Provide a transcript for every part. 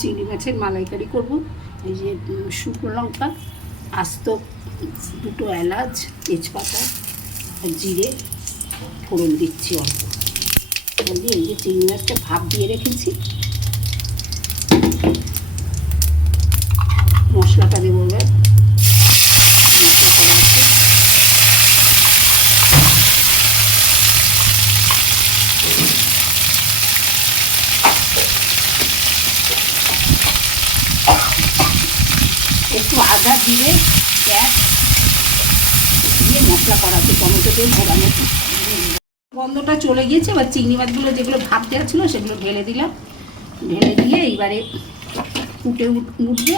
চিংড়ি মাছের মালাইকারি করব। এই যে শুকনো লঙ্কা, আস্ত দুটো এলাচ, তেজপাতা আর জিরে ফোড়ন দিচ্ছি অল্প। এই যে চিংড়ি মাছটা ভাপ দিয়ে রেখেছি, মশলাটা দেবো এবার। একটু আদা জিরে পেঁয়াজ দিয়ে মশলা করা আছে, টমেটো দিয়ে ঘোরানো। গন্ধটা চলে গিয়েছে। এবার চিংড়ি মাছগুলো যেগুলো ভাপ দেওয়া ছিল সেগুলো ঢেলে দিলাম। ঢেলে দিয়ে এইবারে ফুটে উঠবে।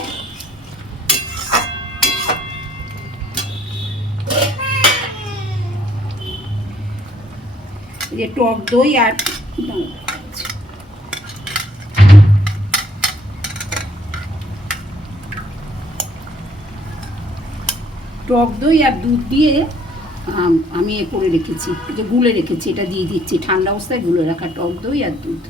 যে টক দই আর দুধ দিয়ে আমি এ করে রেখেছি, যে গুলে রেখেছি, এটা দিয়ে দিচ্ছি। ঠান্ডা অবস্থায় গুলে রাখা টক দই আর দুধ।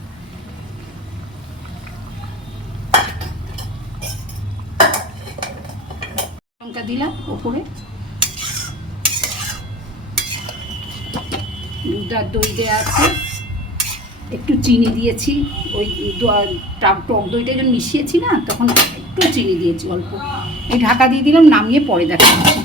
লঙ্কা দিলাম ওপরে, দুধ আর দই দেওয়া আছে, একটু চিনি দিয়েছি। ওই টক দইটা যখন মিশিয়েছি না, তখন একটু চিনি দিয়েছি অল্প। এই ঢাকা দিয়ে দিলাম, নামিয়ে পরে দেখাচ্ছি।